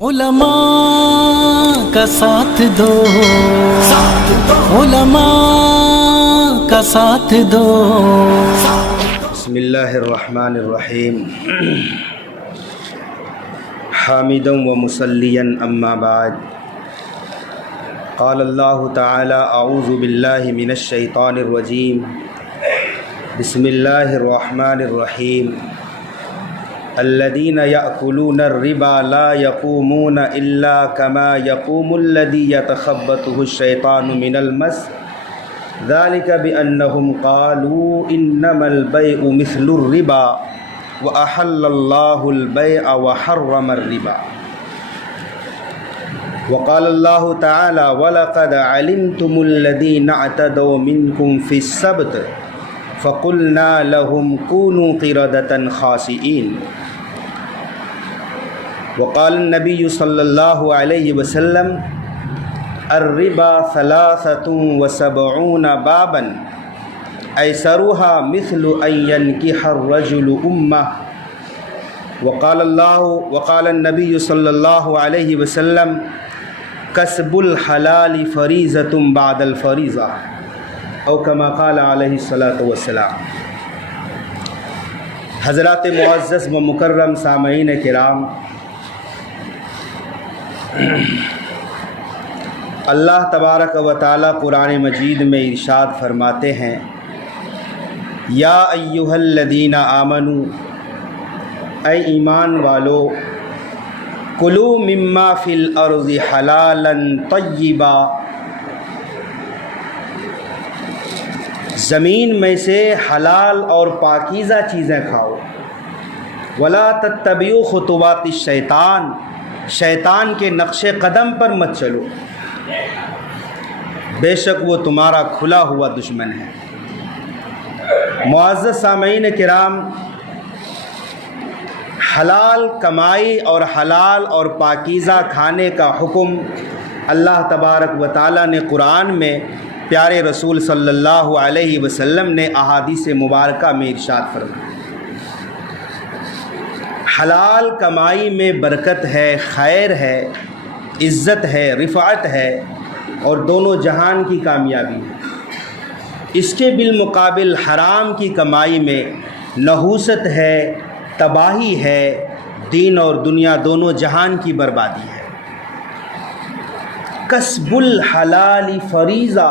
علماء کا ساتھ دو، علماء کا ساتھ دو۔ بسم اللہ الرحمن الرحیم، حامدا و مصلیا اما بعد، قال اللہ تعالی اعوذ باللہ من الشیطان الرجیم، بسم اللہ الرحمن الرحیم۔ الذين يأكلون الربا لا يقومون إلا كما يقوم الذي يتخبطه الشيطان من المس، ذلك بأنهم قالوا إنما البيع مثل الربا وأحل الله البيع وحرم الربا، وقال الله تعالى ولقد علمتم الذين اعتدوا منكم في السبت فقلنا لهم كونوا قردة خاسئين، وقال النبي صلى الله عليه وسلم الربا 73 بابا أيسرها مثل أن ينكح الرجل أمه، وقال النبي صلى الله عليه وسلم كسب الحلال فريضة بعد الفريضة، او كما قال علیہ الصلاۃ والسلام۔ حضرات معزز و مکرم سامعین کرام، اللہ تبارک و تعالی قرآن مجید میں ارشاد فرماتے ہیں، یا ایھا الذین آمنوا، اے ایمان والو، کلوا مما فی الارض حلالا طیبا، زمین میں سے حلال اور پاکیزہ چیزیں کھاؤ، ولا تتبعوا خطوات الشیطان، شیطان کے نقش قدم پر مت چلو، بے شک وہ تمہارا کھلا ہوا دشمن ہے۔ معزز سامعین کرام، حلال کمائی اور حلال اور پاکیزہ کھانے کا حکم اللہ تبارک و تعالیٰ نے قرآن میں، پیارے رسول صلی اللہ علیہ وسلم نے احادیث مبارکہ میں ارشاد فرمایا۔ حلال کمائی میں برکت ہے، خیر ہے، عزت ہے، رفعت ہے، اور دونوں جہان کی کامیابی ہے۔ اس کے بالمقابل حرام کی کمائی میں نحوست ہے، تباہی ہے، دین اور دنیا دونوں جہان کی بربادی ہے۔ کسب الحلال فریضہ،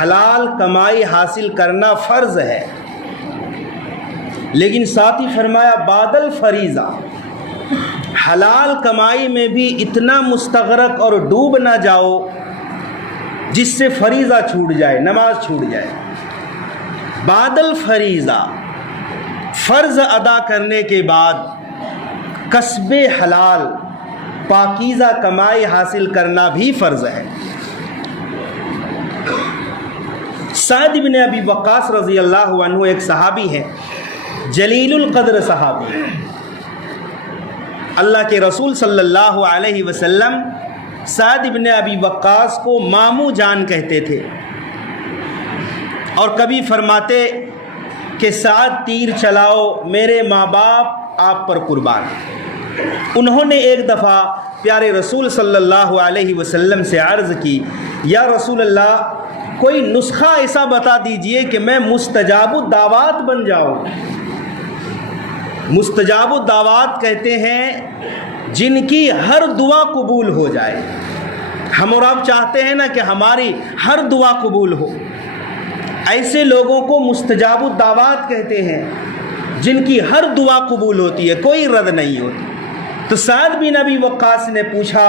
حلال کمائی حاصل کرنا فرض ہے، لیکن ساتھ ہی فرمایا بعد الفریضہ، حلال کمائی میں بھی اتنا مستغرق اور ڈوب نہ جاؤ جس سے فریضہ چھوٹ جائے، نماز چھوٹ جائے۔ بعد الفریضہ، فرض ادا کرنے کے بعد کسب حلال، پاکیزہ کمائی حاصل کرنا بھی فرض ہے۔ سعد بن ابی وقاص رضی اللہ عنہ ایک صحابی ہیں، جلیل القدر صحابی ہیں۔ اللہ کے رسول صلی اللہ علیہ وسلم سعد بن ابی وقاص کو ماموں جان کہتے تھے، اور کبھی فرماتے کہ سعد تیر چلاؤ، میرے ماں باپ آپ پر قربان۔ انہوں نے ایک دفعہ پیارے رسول صلی اللہ علیہ وسلم سے عرض کی، یا رسول اللہ، کوئی نسخہ ایسا بتا دیجئے کہ میں مستجاب الدعوات بن جاؤں۔ مستجاب الدعوات کہتے ہیں جن کی ہر دعا قبول ہو جائے۔ ہم اور آپ چاہتے ہیں نا کہ ہماری ہر دعا قبول ہو، ایسے لوگوں کو مستجاب الدعوات کہتے ہیں، جن کی ہر دعا قبول ہوتی ہے، کوئی رد نہیں ہوتی۔ تو سعد بن ابی وقاص نے پوچھا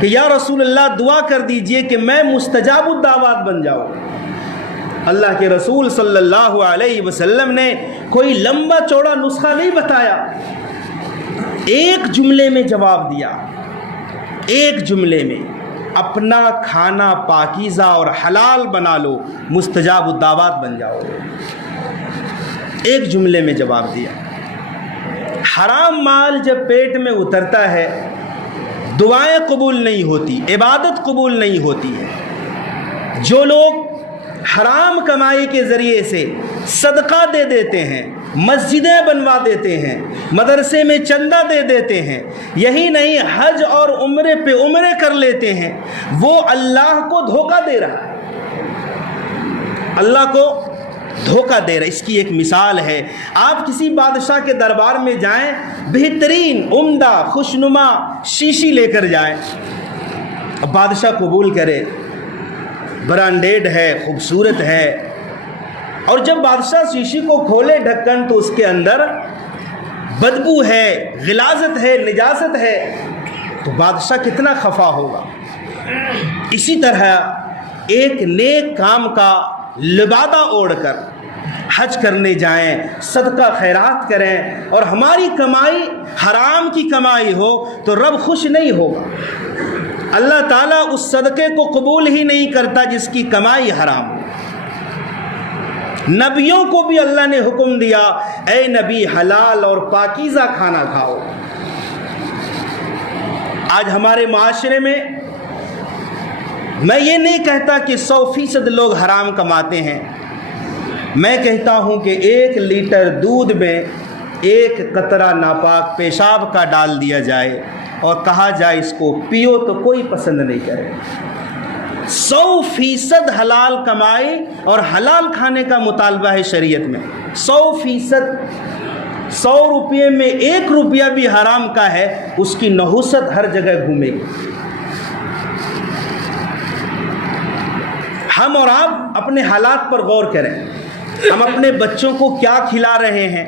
کہ یا رسول اللہ، دعا کر دیجئے کہ میں مستجاب الدعوات بن جاؤں۔ اللہ کے رسول صلی اللہ علیہ وسلم نے کوئی لمبا چوڑا نسخہ نہیں بتایا، ایک جملے میں جواب دیا، ایک جملے میں، اپنا کھانا پاکیزہ اور حلال بنا لو، مستجاب الدعوات بن جاؤ۔ ایک جملے میں جواب دیا۔ حرام مال جب پیٹ میں اترتا ہے، دعائیں قبول نہیں ہوتی، عبادت قبول نہیں ہوتی ہے۔ جو لوگ حرام کمائی کے ذریعے سے صدقہ دے دیتے ہیں، مسجدیں بنوا دیتے ہیں، مدرسے میں چندہ دے دیتے ہیں، یہی نہیں حج اور عمرے پہ عمرے کر لیتے ہیں، وہ اللہ کو دھوکہ دے رہا ہے، اللہ کو دھوکہ دے رہا ہے۔ اس کی ایک مثال ہے، آپ کسی بادشاہ کے دربار میں جائیں، بہترین عمدہ خوشنما شیشی لے کر جائیں، اب بادشاہ قبول کرے، برانڈیڈ ہے، خوبصورت ہے، اور جب بادشاہ شیشی کو کھولے ڈھکن تو اس کے اندر بدبو ہے، غلاظت ہے، نجاست ہے، تو بادشاہ کتنا خفا ہوگا۔ اسی طرح ایک نیک کام کا لبادہ اوڑھ کر حج کرنے جائیں، صدقہ خیرات کریں، اور ہماری کمائی حرام کی کمائی ہو تو رب خوش نہیں ہوگا۔ اللہ تعالیٰ اس صدقے کو قبول ہی نہیں کرتا جس کی کمائی حرام ہو۔ نبیوں کو بھی اللہ نے حکم دیا، اے نبی حلال اور پاکیزہ کھانا کھاؤ۔ آج ہمارے معاشرے میں میں یہ نہیں کہتا کہ 100% لوگ حرام کماتے ہیں، میں کہتا ہوں کہ 1 لیٹر دودھ میں 1 قطرہ ناپاک پیشاب کا ڈال دیا جائے اور کہا جائے اس کو پیو تو کوئی پسند نہیں کرے۔ 100% حلال کمائی اور حلال کھانے کا مطالبہ ہے شریعت میں، 100%۔ 100 روپے میں 1 روپیہ بھی حرام کا ہے، اس کی نحوست ہر جگہ گھومے گی۔ ہم اور آپ اپنے حالات پر غور کریں، ہم اپنے بچوں کو کیا کھلا رہے ہیں،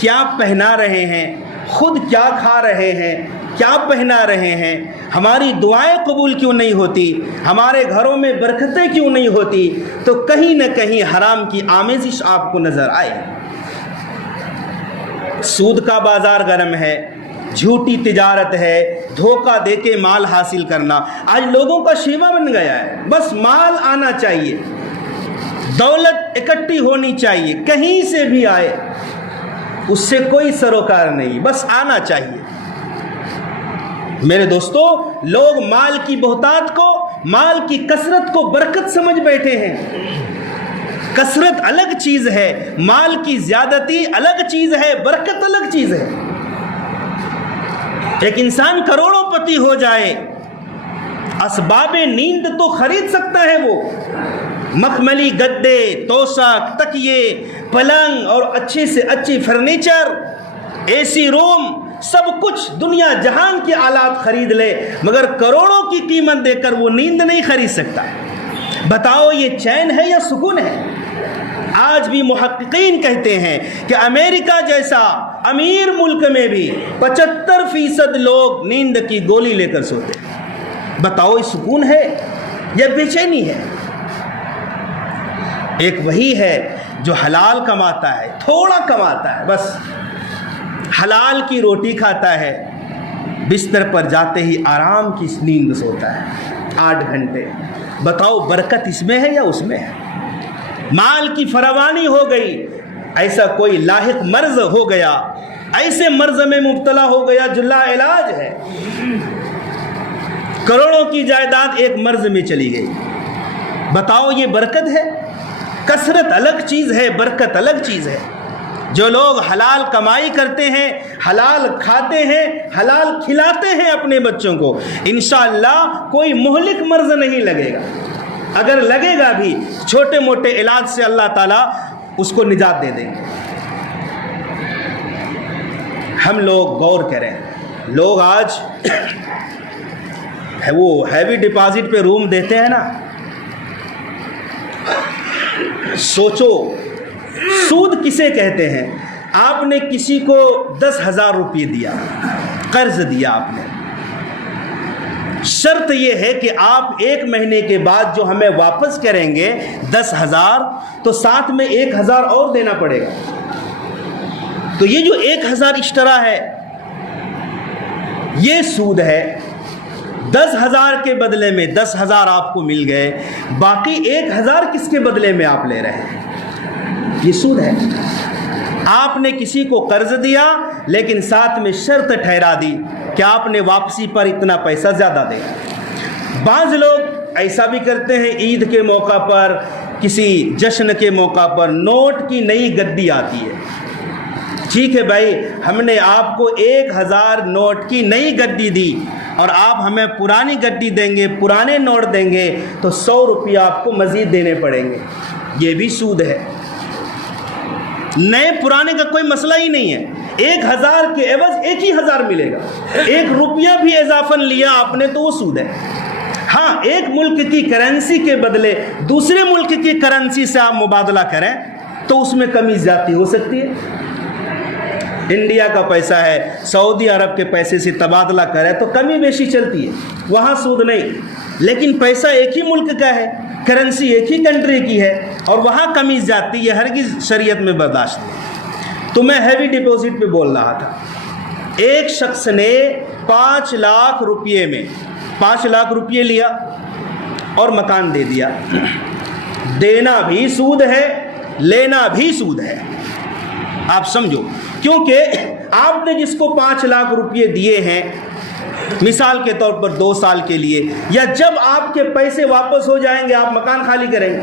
کیا پہنا رہے ہیں، خود کیا کھا رہے ہیں، کیا پہنا رہے ہیں، ہماری دعائیں قبول کیوں نہیں ہوتی، ہمارے گھروں میں برکتیں کیوں نہیں ہوتی، تو کہیں نہ کہیں حرام کی آمیزش آپ کو نظر آئے۔ سود کا بازار گرم ہے، جھوٹی تجارت ہے، دھوکہ دے کے مال حاصل کرنا آج لوگوں کا شیوا بن گیا ہے۔ بس مال آنا چاہیے، دولت اکٹھی ہونی چاہیے، کہیں سے بھی آئے اس سے کوئی سروکار نہیں، بس آنا چاہیے۔ میرے دوستو، لوگ مال کی بہتات کو، مال کی کثرت کو برکت سمجھ بیٹھے ہیں۔ کثرت الگ چیز ہے، مال کی زیادتی الگ چیز ہے، برکت الگ چیز ہے۔ ایک انسان کروڑوں پتی ہو جائے، اسباب نیند تو خرید سکتا ہے، وہ مخملی گدے، توشک، تکیے، پلنگ اور اچھے سے اچھی فرنیچر، اے سی روم، سب کچھ دنیا جہان کے آلات خرید لے، مگر کروڑوں کی قیمت دے کر وہ نیند نہیں خرید سکتا۔ بتاؤ یہ چین ہے یا سکون ہے؟ آج بھی محققین کہتے ہیں کہ امریکہ جیسا امیر ملک میں بھی 75% لوگ نیند کی گولی لے کر سوتے ہیں۔ بتاؤ یہ سکون ہے یا بے چینی ہے؟ ایک وہی ہے جو حلال کماتا ہے، تھوڑا کماتا ہے، بس حلال کی روٹی کھاتا ہے، بستر پر جاتے ہی آرام کی نیند سوتا ہے 8 گھنٹے۔ بتاؤ برکت اس میں ہے یا اس میں ہے؟ مال کی فراوانی ہو گئی، ایسا کوئی لاحق مرض ہو گیا، ایسے مرض میں مبتلا ہو گیا جو لا علاج ہے، کروڑوں کی جائیداد ایک مرض میں چلی گئی۔ بتاؤ یہ برکت ہے؟ کثرت الگ چیز ہے، برکت الگ چیز ہے۔ جو لوگ حلال کمائی کرتے ہیں، حلال کھاتے ہیں، حلال کھلاتے ہیں اپنے بچوں کو، انشاءاللہ کوئی مہلک مرض نہیں لگے گا۔ اگر لگے گا بھی چھوٹے موٹے علاج سے اللہ تعالیٰ اس کو نجات دے دیں گے۔ ہم لوگ غور کریں، لوگ آج وہ ہیوی ڈپازٹ پہ روم دیتے ہیں نا، سوچو سود کسے کہتے ہیں؟ آپ نے کسی کو 10,000 روپے دیا، قرض دیا آپ نے، شرط یہ ہے کہ آپ 1 مہینے کے بعد جو ہمیں واپس کریں گے 10,000 تو ساتھ میں 1,000 اور دینا پڑے گا۔ تو یہ جو 1,000 اشترا ہے یہ سود ہے۔ 10,000 کے بدلے میں 10,000 آپ کو مل گئے، باقی 1,000 کس کے بدلے میں آپ لے رہے ہیں؟ یہ سود ہے۔ آپ نے کسی کو قرض دیا لیکن ساتھ میں شرط ٹھہرا دی کہ آپ نے واپسی پر اتنا پیسہ زیادہ دے۔ بعض لوگ ایسا بھی کرتے ہیں، عید کے موقع پر، کسی جشن کے موقع پر نوٹ کی نئی گدی آتی ہے، ٹھیک ہے بھائی، ہم نے آپ کو 1000 نوٹ کی نئی گڈی دی اور آپ ہمیں پرانی گڈی دیں گے، پرانے نوٹ دیں گے، تو 100 روپیہ آپ کو مزید دینے پڑیں گے، یہ بھی سود ہے۔ نئے پرانے کا کوئی مسئلہ ہی نہیں ہے، 1000 کے عوض 1000 ملے گا، 1 روپیہ بھی اضافہ لیا آپ نے تو وہ سود ہے۔ ہاں، ایک ملک کی کرنسی کے بدلے دوسرے ملک کی کرنسی سے آپ مبادلہ کریں تو اس میں کمی زیادتی ہو سکتی ہے۔ انڈیا کا پیسہ ہے، سعودی عرب کے پیسے سے تبادلہ کرے تو کمی بیشی چلتی ہے، وہاں سود نہیں۔ لیکن پیسہ ایک ہی ملک کا ہے، کرنسی ایک ہی کنٹری کی ہے، اور وہاں کمی زیادتی یہ ہرگز شریعت میں برداشت نہیں۔ تو میں ہیوی ڈپوزٹ پہ بول رہا تھا، ایک شخص نے 5 لاکھ روپیے میں 5 لاکھ روپیے لیا اور مکان دے دیا۔ دینا بھی سود ہے، لینا بھی سود ہے، آپ سمجھو، کیونکہ آپ نے جس کو 5 لاکھ روپیے دیے ہیں مثال کے طور پر 2 سال کے لیے، یا جب آپ کے پیسے واپس ہو جائیں گے آپ مکان خالی کریں گے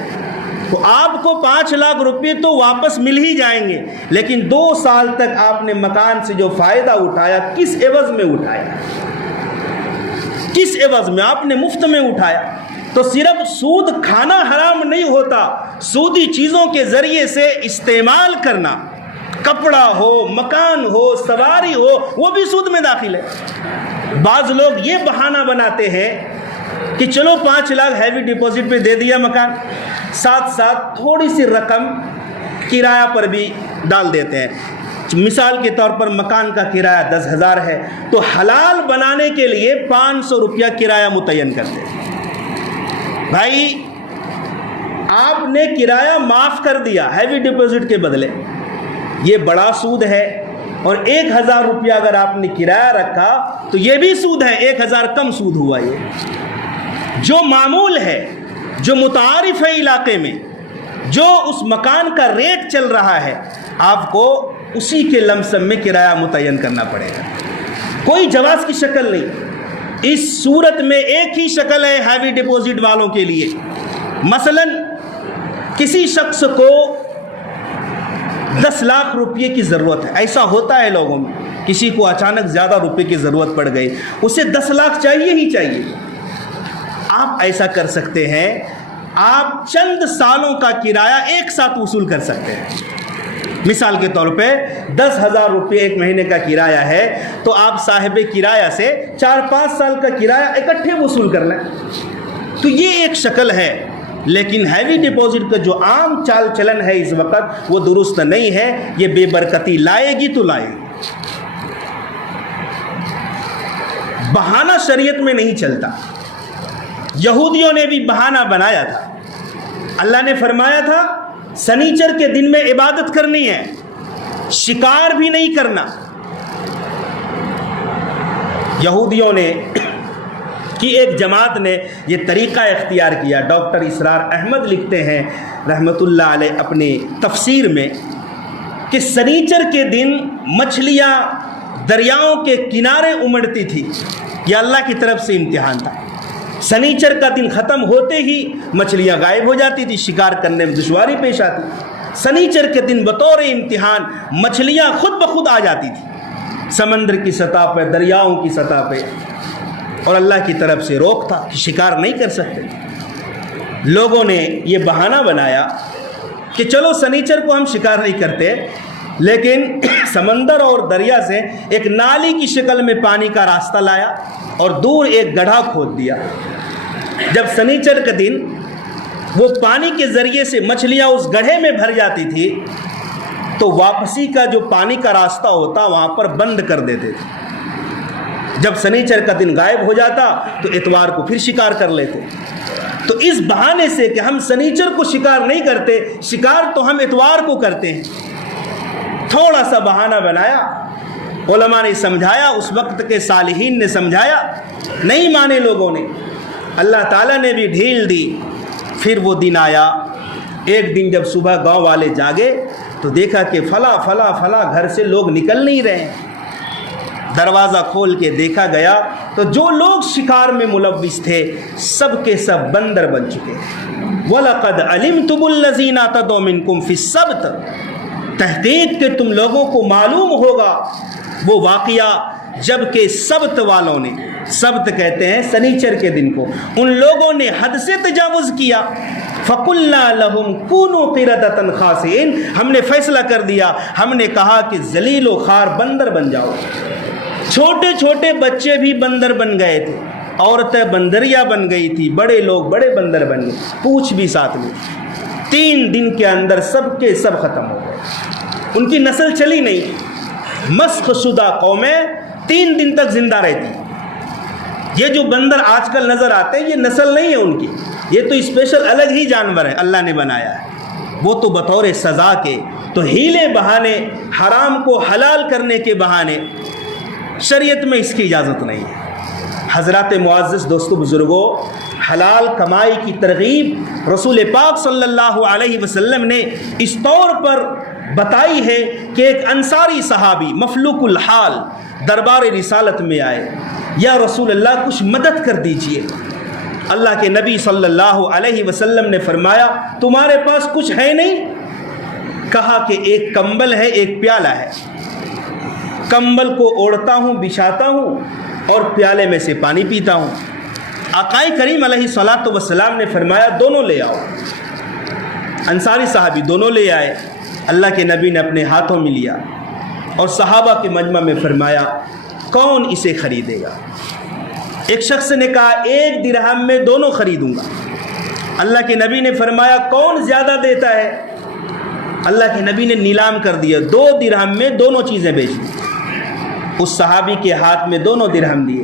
تو آپ کو 5 لاکھ روپیے تو واپس مل ہی جائیں گے، لیکن 2 سال تک آپ نے مکان سے جو فائدہ اٹھایا کس عوض میں اٹھایا؟ کس عوض میں؟ آپ نے مفت میں اٹھایا۔ تو صرف سود کھانا حرام نہیں ہوتا، سودی چیزوں کے ذریعے سے استعمال کرنا، کپڑا ہو، مکان ہو، سواری ہو، وہ بھی سود میں داخل ہے۔ بعض لوگ یہ بہانہ بناتے ہیں کہ چلو 5 لاکھ ہیوی ڈپوزٹ پہ دے دیا مکان، ساتھ ساتھ تھوڑی سی رقم کرایہ پر بھی ڈال دیتے ہیں۔ مثال کے طور پر مکان کا کرایہ 10,000 ہے تو حلال بنانے کے لیے 500 روپیہ کرایہ متعین کرتے ہیں۔ بھائی، آپ نے کرایہ معاف کر دیا ہیوی ڈپوزٹ کے بدلے، یہ بڑا سود ہے۔ اور 1000 روپیہ اگر آپ نے کرایہ رکھا تو یہ بھی سود ہے، 1000 کم سود ہوا۔ یہ جو معمول ہے، جو متعارف ہے علاقے میں، جو اس مکان کا ریٹ چل رہا ہے، آپ کو اسی کے لم سم میں کرایہ متعین کرنا پڑے گا، کوئی جواز کی شکل نہیں۔ اس صورت میں ایک ہی شکل ہے ہیوی ڈپوزٹ والوں کے لیے۔ مثلا کسی شخص کو 10 لاکھ روپے کی ضرورت ہے، ایسا ہوتا ہے لوگوں میں، کسی کو اچانک زیادہ روپے کی ضرورت پڑ گئی، اسے 10 لاکھ چاہیے ہی چاہیے۔ آپ ایسا کر سکتے ہیں، آپ چند سالوں کا کرایہ ایک ساتھ وصول کر سکتے ہیں۔ مثال کے طور پہ 10,000 روپے ایک مہینے کا کرایہ ہے تو آپ صاحب کرایہ سے 4-5 سال کا کرایہ اکٹھے وصول کر لیں، تو یہ ایک شکل ہے۔ لیکن ہیوی ڈپوزٹ کا جو عام چال چلن ہے اس وقت وہ درست نہیں ہے، یہ بے برکتی لائے گی تو لائے گی۔ بہانہ شریعت میں نہیں چلتا، یہودیوں نے بھی بہانہ بنایا تھا۔ اللہ نے فرمایا تھا سنیچر کے دن میں عبادت کرنی ہے، شکار بھی نہیں کرنا۔ یہودیوں نے کی ایک جماعت نے یہ طریقہ اختیار کیا۔ ڈاکٹر اسرار احمد لکھتے ہیں رحمۃ اللہ علیہ اپنی تفسیر میں کہ سنیچر کے دن مچھلیاں دریاؤں کے کنارے امڑتی تھی، یہ اللہ کی طرف سے امتحان تھا۔ سنیچر کا دن ختم ہوتے ہی مچھلیاں غائب ہو جاتی تھی، شکار کرنے میں دشواری پیش آتی۔ سنیچر کے دن بطور امتحان مچھلیاں خود بخود آ جاتی تھی سمندر کی سطح پہ، دریاؤں کی سطح پہ، اور اللہ کی طرف سے روک تھا کہ شکار نہیں کر سکتے۔ لوگوں نے یہ بہانہ بنایا کہ چلو سنیچر کو ہم شکار نہیں کرتے، لیکن سمندر اور دریا سے ایک نالی کی شکل میں پانی کا راستہ لایا اور دور ایک گڑھا کھود دیا۔ جب سنیچر کا دن وہ پانی کے ذریعے سے مچھلیاں اس گڑھے میں بھر جاتی تھی تو واپسی کا جو پانی کا راستہ ہوتا وہاں پر بند کر دیتے تھے۔ جب سنیچر کا دن غائب ہو جاتا تو اتوار کو پھر شکار کر لیتے۔ تو اس بہانے سے کہ ہم سنیچر کو شکار نہیں کرتے، شکار تو ہم اتوار کو کرتے ہیں، تھوڑا سا بہانہ بنایا۔ علماء نے سمجھایا، اس وقت کے صالحین نے سمجھایا، نہیں مانے لوگوں نے، اللہ تعالیٰ نے بھی ڈھیل دی۔ پھر وہ دن آیا، ایک دن جب صبح گاؤں والے جاگے تو دیکھا کہ فلاں فلاں فلاں گھر سے لوگ نکل نہیں رہے۔ دروازہ کھول کے دیکھا گیا تو جو لوگ شکار میں ملوث تھے سب کے سب بندر بن چکے۔ وَلَقَدْ عَلِمْتُمُ الَّذِينَ اعْتَدَوْا مِنْكُمْ فِي السَّبْتِ، تحقیق کہ تم لوگوں کو معلوم ہوگا وہ واقعہ جب کہ سبت والوں نے، سبت کہتے ہیں سنیچر کے دن کو، ان لوگوں نے حد سے تجاوز کیا، فَقُلْنَا لَهُمْ كُونُوا قِرَدَةً خَاسِئِينَ، ہم نے فیصلہ کر دیا، ہم نے کہا کہ ذلیل و خوار بندر بن جاؤ۔ چھوٹے چھوٹے بچے بھی بندر بن گئے تھے، عورتیں بندریا بن گئی تھی، بڑے لوگ بڑے بندر بن گئے، پونچھ بھی ساتھ میں۔ 3 دن کے اندر سب کے سب ختم ہو گئے، ان کی نسل چلی نہیں۔ مسخ شدہ قومیں 3 دن تک زندہ رہتی۔ یہ جو بندر آج کل نظر آتے ہیں یہ نسل نہیں ہے ان کی، یہ تو اسپیشل الگ ہی جانور ہے، اللہ نے بنایا ہے۔ وہ تو بطور سزا کے، تو ہیلے بہانے، حرام کو حلال کرنے کے بہانے، شریعت میں اس کی اجازت نہیں ہے۔ حضرات معزز دوستو بزرگوں، حلال کمائی کی ترغیب رسول پاک صلی اللہ علیہ وسلم نے اس طور پر بتائی ہے کہ ایک انصاری صحابی مفلوق الحال دربار رسالت میں آئے، یا رسول اللہ کچھ مدد کر دیجئے۔ اللہ کے نبی صلی اللہ علیہ وسلم نے فرمایا تمہارے پاس کچھ ہے نہیں؟ کہا کہ ایک کمبل ہے، ایک پیالہ ہے، کمبل کو اوڑھتا ہوں، بچھاتا ہوں اور پیالے میں سے پانی پیتا ہوں۔ آقائے کریم علیہ الصلاۃ والسلام نے فرمایا دونوں لے آؤ۔ انصاری صحابی دونوں لے آئے، اللہ کے نبی نے اپنے ہاتھوں میں لیا اور صحابہ کے مجمع میں فرمایا کون اسے خریدے گا؟ ایک شخص نے کہا 1 درہم میں دونوں خریدوں گا۔ اللہ کے نبی نے فرمایا کون زیادہ دیتا ہے؟ اللہ کے نبی نے نیلام کر دیا، 2 درہم میں دونوں چیزیں بیچ دی۔ اس صحابی کے ہاتھ میں 2 درہم دیے،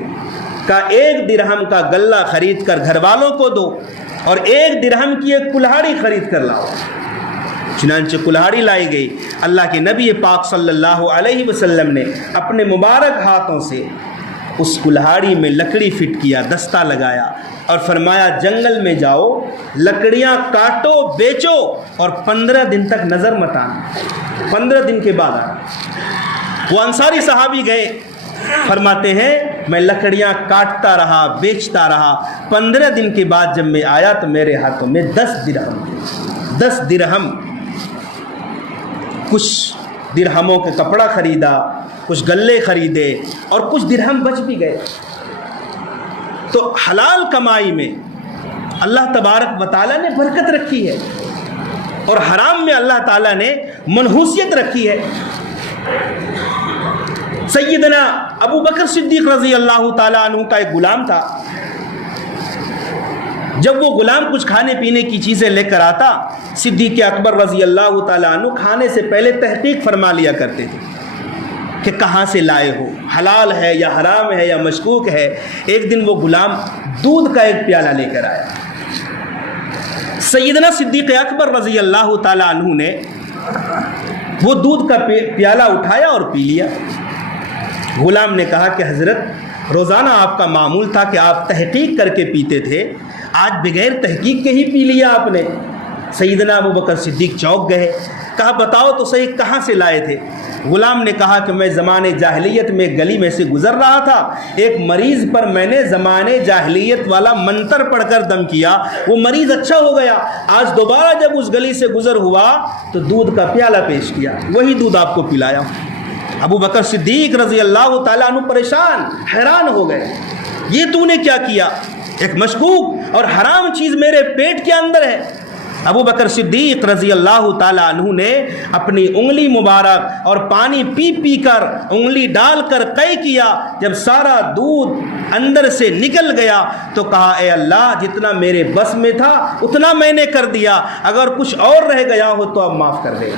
کہا 1 درہم کا غلہ خرید کر گھر والوں کو دو اور 1 درہم کی ایک کلہاڑی خرید کر لاؤ۔ چنانچہ کلہاڑی لائی گئی۔ اللہ کے نبی پاک صلی اللہ علیہ وسلم نے اپنے مبارک ہاتھوں سے اس کلہاڑی میں لکڑی فٹ کیا، دستہ لگایا اور فرمایا جنگل میں جاؤ، لکڑیاں کاٹو، بیچو اور 15 دن تک نظر مت آنا، 15 دن کے بعد آنا۔ وہ انصاری صحابی گئے، فرماتے ہیں میں لکڑیاں کاٹتا رہا، بیچتا رہا، 15 دن کے بعد جب میں آیا تو میرے ہاتھوں میں 10 درہم، کچھ درہموں کے کپڑا خریدا، کچھ گلے خریدے اور کچھ درہم بچ بھی گئے۔ تو حلال کمائی میں اللہ تبارک و تعالیٰ نے برکت رکھی ہے اور حرام میں اللہ تعالیٰ نے منحوسیت رکھی ہے۔ سیدنا ابو بکر صدیق رضی اللہ تعالیٰ عنہ کا ایک غلام تھا۔ جب وہ غلام کچھ کھانے پینے کی چیزیں لے کر آتا، صدیق اکبر رضی اللہ تعالیٰ عنہ کھانے سے پہلے تحقیق فرما لیا کرتے تھے کہ کہاں سے لائے ہو، حلال ہے یا حرام ہے یا مشکوک ہے۔ ایک دن وہ غلام دودھ کا ایک پیالہ لے کر آیا۔ سیدنا صدیق اکبر رضی اللہ تعالیٰ عنہ نے وہ دودھ کا پیالہ اٹھایا اور پی لیا۔ غلام نے کہا کہ حضرت روزانہ آپ کا معمول تھا کہ آپ تحقیق کر کے پیتے تھے، آج بغیر تحقیق کے ہی پی لیا آپ نے۔ سیدنا ابو بکر صدیق چونک گئے، کہا بتاؤ تو صحیح کہاں سے لائے تھے؟ غلام نے کہا کہ میں زمانے جاہلیت میں گلی میں سے گزر رہا تھا، ایک مریض پر میں نے زمانے جاہلیت والا منتر پڑھ کر دم کیا، وہ مریض اچھا ہو گیا، آج دوبارہ جب اس گلی سے گزر ہوا تو دودھ کا پیالہ پیش کیا، وہی دودھ آپ کو پلایا۔ ابو بکر صدیق رضی اللہ تعالیٰ عنہ پریشان، حیران ہو گئے، یہ تو نے کیا کیا؟ ایک مشکوک اور حرام چیز میرے پیٹ کے اندر ہے۔ ابو بکر صدیق رضی اللہ تعالیٰ عنہ نے اپنی انگلی مبارک اور پانی پی پی کر انگلی ڈال کر قے کیا، جب سارا دودھ اندر سے نکل گیا تو کہا اے اللہ جتنا میرے بس میں تھا اتنا میں نے کر دیا، اگر کچھ اور رہ گیا ہو تو اب معاف کر دے۔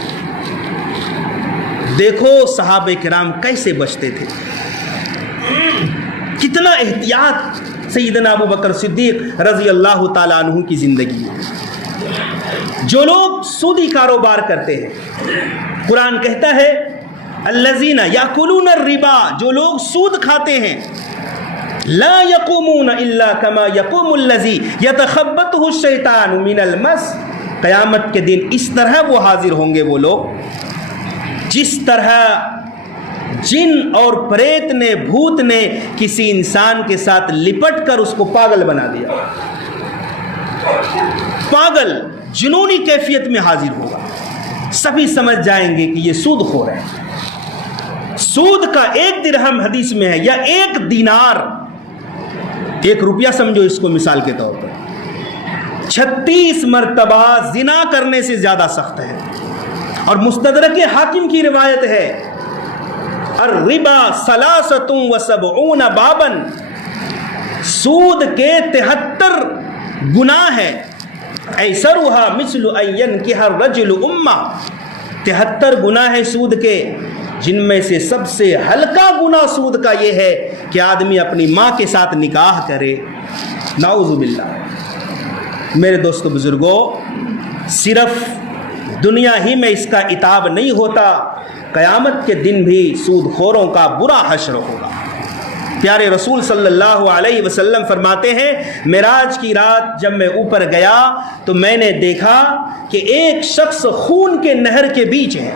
دیکھو صحابہ کرام کیسے بچتے تھے، کتنا احتیاط سیدنا ابو بکر صدیق رضی اللہ تعالیٰ عنہ کی زندگی۔ جو لوگ سودی کاروبار کرتے ہیں، قرآن کہتا ہے الذین یاکلون الربا، جو لوگ سود کھاتے ہیں، لا یقومون الا کما یقوم الذی یتخبطہ الشیطان من المس، قیامت کے دن اس طرح وہ حاضر ہوں گے وہ لوگ جس طرح جن اور پریت نے، بھوت نے کسی انسان کے ساتھ لپٹ کر اس کو پاگل بنا دیا، پاگل جنونی کیفیت میں حاضر ہوگا۔ سبھی سمجھ جائیں گے کہ یہ سود خور ہے. سود کا 1 درہم حدیث میں ہے یا 1 دینار، 1 روپیہ سمجھو اس کو مثال کے طور پر، 36 مرتبہ زنا کرنے سے زیادہ سخت ہے. اور مستدرک حاکم کی روایت ہے الربا 73 بابا، سود کے 73 گناہ ہے. ایسرھا مثل ان ینکح الرجل امہ، 73 گناہ ہے سود کے، جن میں سے سب سے ہلکا گناہ سود کا یہ ہے کہ آدمی اپنی ماں کے ساتھ نکاح کرے. نعوذ باللہ. میرے دوستو بزرگوں، صرف دنیا ہی میں اس کا عتاب نہیں ہوتا، قیامت کے دن بھی سود خوروں کا برا حشر ہوگا. پیارے رسول صلی اللہ علیہ وسلم فرماتے ہیں معراج کی رات جب میں اوپر گیا تو میں نے دیکھا کہ ایک شخص خون کے نہر کے بیچ ہے،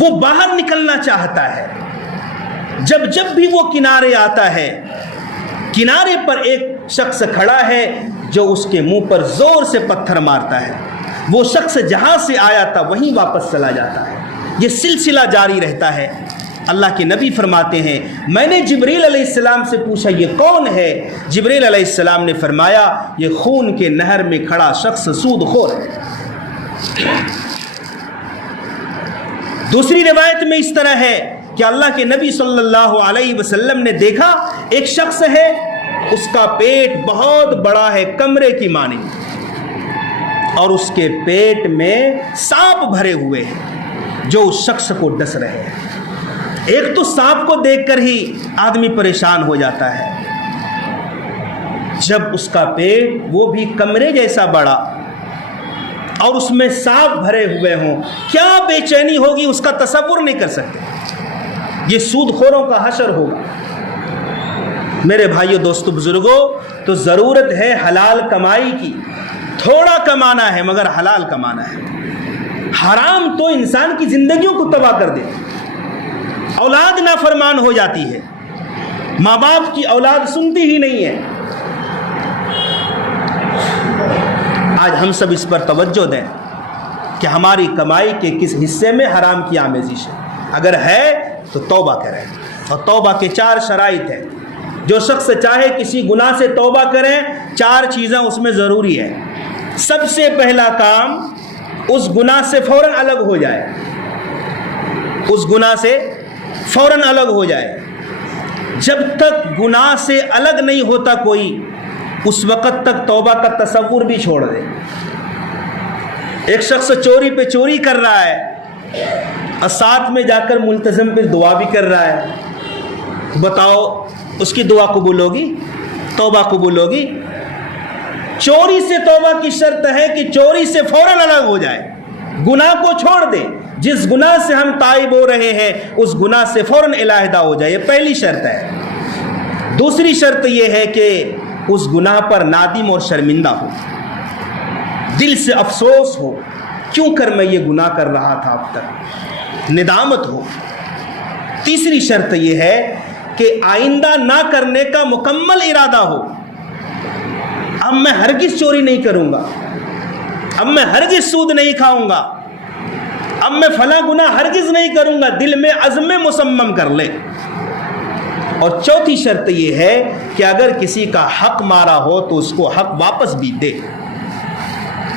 وہ باہر نکلنا چاہتا ہے. جب بھی وہ کنارے آتا ہے، کنارے پر ایک شخص کھڑا ہے جو اس کے منہ پر زور سے پتھر مارتا ہے. وہ شخص جہاں سے آیا تھا وہیں واپس چلا جاتا ہے. یہ سلسلہ جاری رہتا ہے. اللہ کے نبی فرماتے ہیں میں نے جبریل علیہ السلام سے پوچھا یہ کون ہے؟ جبریل علیہ السلام نے فرمایا یہ خون کے نہر میں کھڑا شخص سود خور ہے. دوسری روایت میں اس طرح ہے کہ اللہ کے نبی صلی اللہ علیہ وسلم نے دیکھا ایک شخص ہے، اس کا پیٹ بہت بڑا ہے کمرے کی مانند، اور اس کے پیٹ میں سانپ بھرے ہوئے ہیں جو اس شخص کو ڈس رہے ہیں. ایک تو سانپ کو دیکھ کر ہی آدمی پریشان ہو جاتا ہے، جب اس کا پیٹ وہ بھی کمرے جیسا بڑا اور اس میں سانپ بھرے ہوئے ہوں، کیا بے چینی ہوگی اس کا تصور نہیں کر سکتے. یہ سود خوروں کا حشر ہوگا. میرے بھائیو دوستو بزرگوں، تو ضرورت ہے حلال کمائی کی. تھوڑا کمانا ہے مگر حلال کمانا ہے. حرام تو انسان کی زندگیوں کو تباہ کر دیتا ہے. اولاد نافرمان ہو جاتی ہے، ماں باپ کی اولاد سنتی ہی نہیں ہے. آج ہم سب اس پر توجہ دیں کہ ہماری کمائی کے کس حصے میں حرام کی آمیزش ہے. اگر ہے تو توبہ کریں، اور توبہ کے 4 شرائط ہیں. جو شخص چاہے کسی گناہ سے توبہ کریں، 4 چیزیں اس میں ضروری ہے. سب سے پہلا کام اس گناہ سے فوراً الگ ہو جائے، اس گناہ سے فوراً الگ ہو جائے. جب تک گناہ سے الگ نہیں ہوتا کوئی، اس وقت تک توبہ کا تصور بھی چھوڑ دے. ایک شخص چوری پہ چوری کر رہا ہے اور ساتھ میں جا کر ملتزم پہ دعا بھی کر رہا ہے، بتاؤ اس کی دعا قبول ہوگی؟ توبہ قبول ہوگی؟ چوری سے توبہ کی شرط ہے کہ چوری سے فوراً الگ ہو جائے، گناہ کو چھوڑ دے. جس گناہ سے ہم تائب ہو رہے ہیں اس گناہ سے فوراً علیحدہ ہو جائے. یہ پہلی شرط ہے. دوسری شرط یہ ہے کہ اس گناہ پر نادم اور شرمندہ ہو، دل سے افسوس ہو کیوں کر میں یہ گناہ کر رہا تھا، اب تک ندامت ہو. تیسری شرط یہ ہے کہ آئندہ نہ کرنے کا مکمل ارادہ ہو. اب میں ہرگز چوری نہیں کروں گا، اب میں ہرگز سود نہیں کھاؤں گا، اب میں فلاں گناہ ہرگز نہیں کروں گا، دل میں عزم مصمم کر لے. اور چوتھی شرط یہ ہے کہ اگر کسی کا حق مارا ہو تو اس کو حق واپس بھی دے.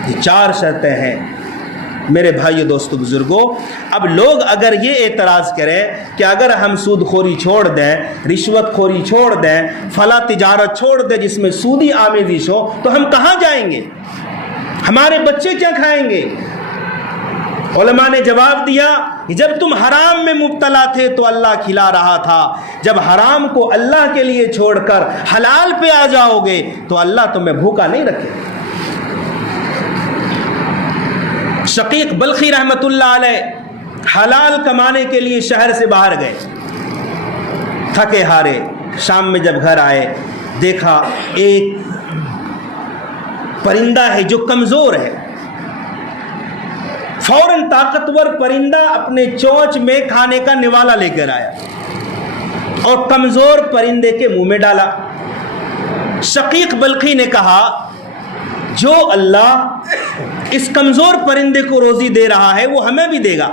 یہ 4 شرطیں ہیں میرے بھائیو دوستو بزرگوں. اب لوگ اگر یہ اعتراض کریں کہ اگر ہم سود خوری چھوڑ دیں، رشوت خوری چھوڑ دیں، فلاں تجارت چھوڑ دیں جس میں سودی آمیزش ہو، تو ہم کہاں جائیں گے؟ ہمارے بچے کیا کھائیں گے؟ علماء نے جواب دیا کہ جب تم حرام میں مبتلا تھے تو اللہ کھلا رہا تھا، جب حرام کو اللہ کے لیے چھوڑ کر حلال پہ آ جاؤ گے تو اللہ تمہیں بھوکا نہیں رکھے. شقیق بلخی رحمت اللہ علیہ حلال کمانے کے لیے شہر سے باہر گئے، تھکے ہارے. شام میں جب گھر آئے دیکھا ایک پرندہ ہے جو کمزور ہے. فوراً طاقتور پرندہ اپنے چونچ میں کھانے کا نوالا لے کر آیا اور کمزور پرندے کے منہ میں ڈالا. شقیق بلخی نے کہا جو اللہ اس کمزور پرندے کو روزی دے رہا ہے وہ ہمیں بھی دے گا۔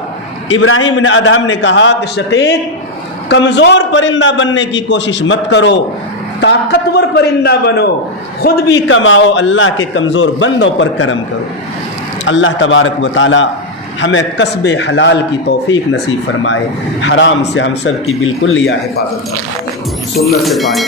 ابراہیم بن ادہم نے کہا کہ شقیق کمزور پرندہ بننے کی کوشش مت کرو، طاقتور پرندہ بنو، خود بھی کماؤ، اللہ کے کمزور بندوں پر کرم کرو۔ اللہ تبارک و تعالی ہمیں کسب حلال کی توفیق نصیب فرمائے، حرام سے ہم سب کی بالکل حفاظت فرمائے، سنت سے پائے۔